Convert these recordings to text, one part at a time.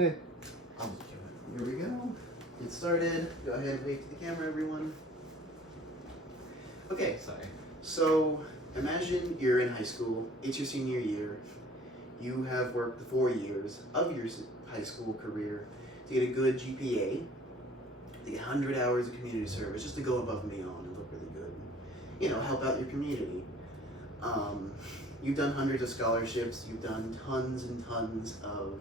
Here we go. Get started. Go ahead and wave to the camera, everyone. Okay, so imagine you're in high school. It's your senior year. You have worked the 4 years of your high school career to get a good GPA, to get 100 hours of community service, just to go above and beyond and look really good. You know, help out your community. You've done hundreds of scholarships. You've done tons and tons of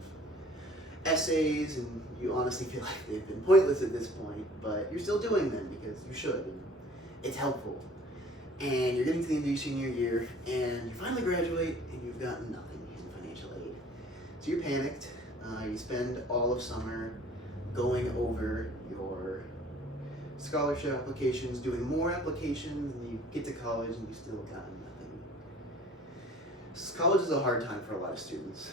essays, and you honestly feel like they've been pointless at this point, but you're still doing them because you should, and it's helpful. And you're getting to the end of your senior year, and you finally graduate, and you've gotten nothing in financial aid. So you're panicked. You spend all of summer going over your scholarship applications, doing more applications, and you get to college, and you still gotten nothing. College is a hard time for a lot of students.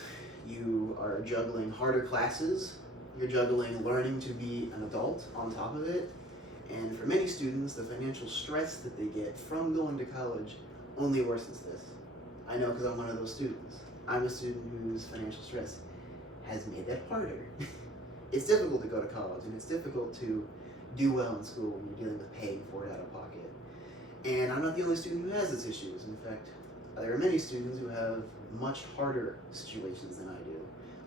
You are juggling harder classes, you're juggling learning to be an adult on top of it, and for many students, the financial stress that they get from going to college only worsens this. I know because I'm one of those students. I'm a student whose financial stress has made that harder. It's difficult to go to college, and it's difficult to do well in school when you're dealing with paying for it out of pocket. And I'm not the only student who has these issues. In fact, there are many students who have much harder situations than I do.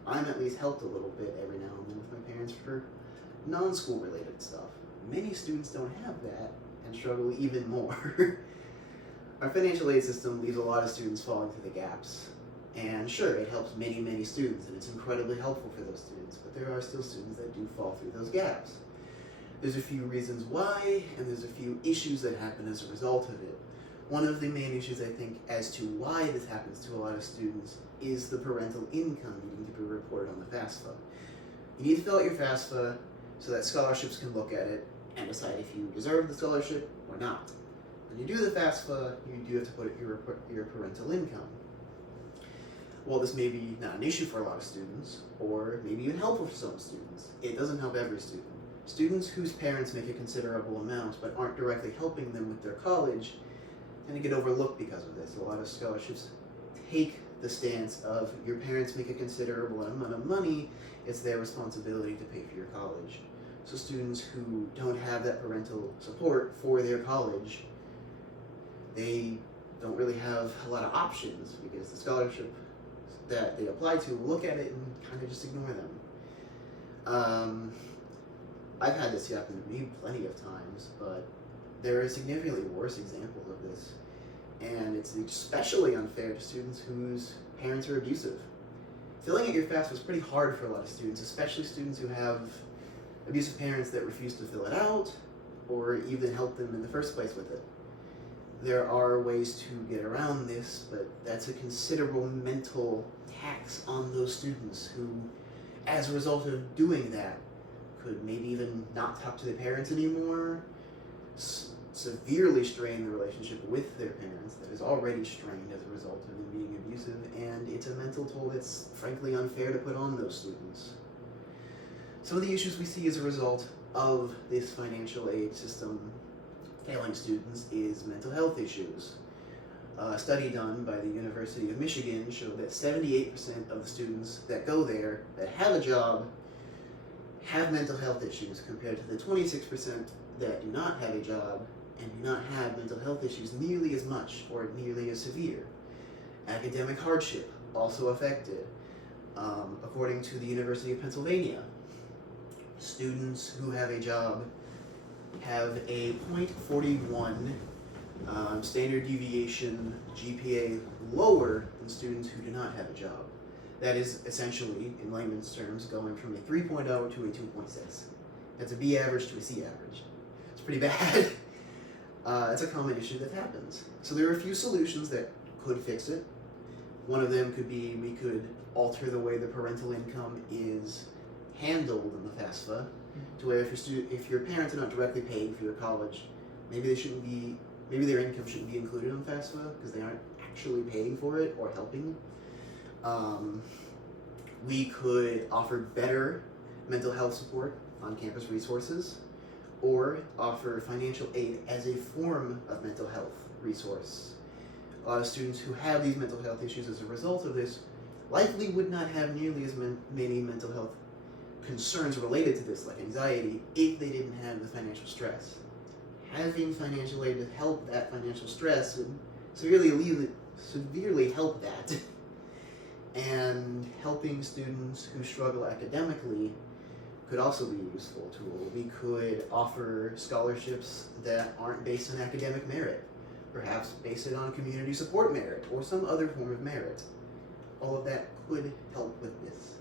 I'm at least helped a little bit every now and then with my parents for non-school related stuff. Many students don't have that and struggle even more. Our financial aid system leaves a lot of students falling through the gaps. And sure, it helps many, many students, and it's incredibly helpful for those students, but there are still students that do fall through those gaps. There's a few reasons why, and there's a few issues that happen as a result of it. One of the main issues, I think, as to why this happens to a lot of students is the parental income needing to be reported on the FAFSA. You need to fill out your FAFSA so that scholarships can look at it and decide if you deserve the scholarship or not. When you do the FAFSA, you do have to put your parental income. While this may be not an issue for a lot of students, or maybe even helpful for some students, it doesn't help every student. Students whose parents make a considerable amount but aren't directly helping them with their college tend to get overlooked because of this. A lot of scholarships take the stance of your parents make a considerable amount of money, it's their responsibility to pay for your college. So students who don't have that parental support for their college, they don't really have a lot of options because the scholarship that they apply to will look at it and kind of just ignore them. I've had this happen to me plenty of times, but there are significantly worse examples of this, and it's especially unfair to students whose parents are abusive. Filling out your FAFSA was pretty hard for a lot of students, especially students who have abusive parents that refuse to fill it out or even help them in the first place with it. There are ways to get around this, but that's a considerable mental tax on those students who, as a result of doing that, could maybe even not talk to their parents anymore, severely strain the relationship with their parents that is already strained as a result of them being abusive, and it's a mental toll that's frankly unfair to put on those students. Some of the issues we see as a result of this financial aid system failing students is mental health issues. A study done by the University of Michigan showed that 78% of the students that go there that have a job have mental health issues compared to the 26% that do not have a job and do not have mental health issues nearly as much or nearly as severe. Academic hardship also affected. According to the University of Pennsylvania, students who have a job have a 0.41 standard deviation GPA lower than students who do not have a job. That is essentially, in layman's terms, going from a 3.0 to a 2.6. That's a B average to a C average. It's pretty bad. It's a common issue that happens. So there are a few solutions that could fix it. One of them could be we could alter the way the parental income is handled in the FAFSA to where if your parents are not directly paying for your college, maybe their income shouldn't be included in FAFSA because they aren't actually paying for it or helping. We could offer better mental health support on campus resources, or offer financial aid as a form of mental health resource. A lot of students who have these mental health issues as a result of this likely would not have nearly as many mental health concerns related to this, like anxiety, if they didn't have the financial stress. Having financial aid to help that financial stress would severely help that. And helping students who struggle academically could also be a useful tool. We could offer scholarships that aren't based on academic merit, perhaps based it on community support merit or some other form of merit. All of that could help with this.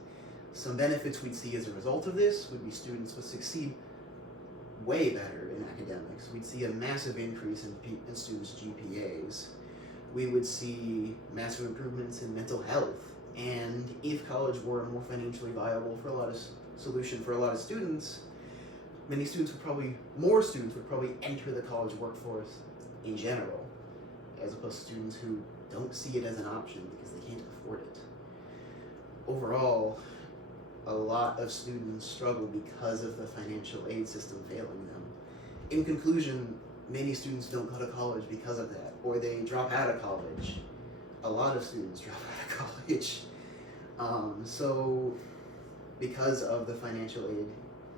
Some benefits we'd see as a result of this would be students would succeed way better in academics. We'd see a massive increase in students' GPAs. We would see massive improvements in mental health. And if college were a more financially viable solution for a lot of students, more students would probably enter the college workforce in general, as opposed to students who don't see it as an option because they can't afford it. Overall, a lot of students struggle because of the financial aid system failing them. In conclusion, many students don't go to college because of that, or they drop out of college. A lot of students drop out of college. So because of the financial aid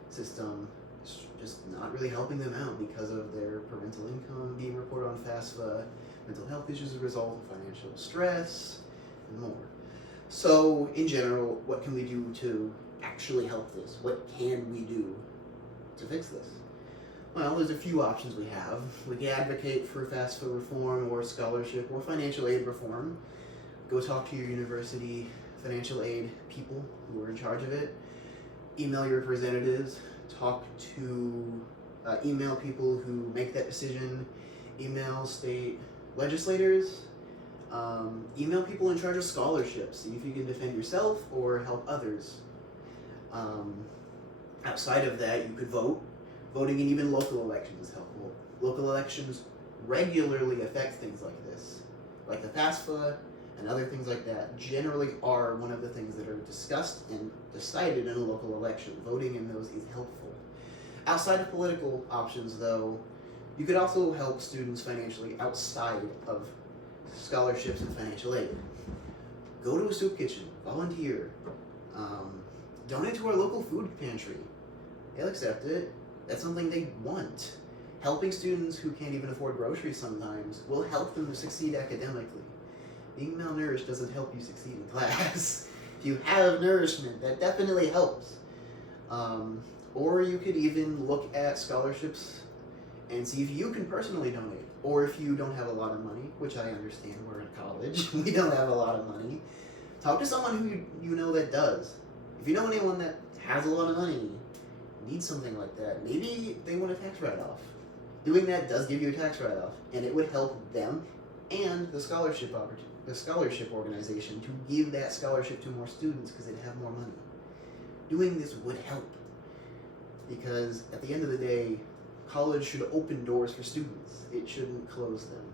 system, it's just not really helping them out because of their parental income being reported on FAFSA, mental health issues as a result of financial stress, and more. So in general, what can we do to actually help this? What can we do to fix this? Well, there's a few options we have. We can advocate for FAFSA reform or scholarship or financial aid reform. Go talk to your university financial aid people who are in charge of it. Email your representatives. Email people who make that decision. Email state legislators. Email people in charge of scholarships. See if you can defend yourself or help others. Outside of that, you could vote. Voting in even local elections is helpful. Local elections regularly affect things like this, like the FAFSA and other things like that generally are one of the things that are discussed and decided in a local election. Voting in those is helpful. Outside of political options, though, you could also help students financially outside of scholarships and financial aid. Go to a soup kitchen, volunteer, donate to our local food pantry. They'll accept it. That's something they want. Helping students who can't even afford groceries sometimes will help them to succeed academically. Being malnourished doesn't help you succeed in class. If you have nourishment, that definitely helps. Or you could even look at scholarships and see if you can personally donate. Or if you don't have a lot of money, which I understand, we're in college, we don't have a lot of money. Talk to someone who you know that does. If you know anyone that has a lot of money, needs something like that, maybe they want a tax write-off. Doing that does give you a tax write-off, and it would help them and the scholarship organization to give that scholarship to more students because they'd have more money. Doing this would help, because at the end of the day, college should open doors for students. It shouldn't close them.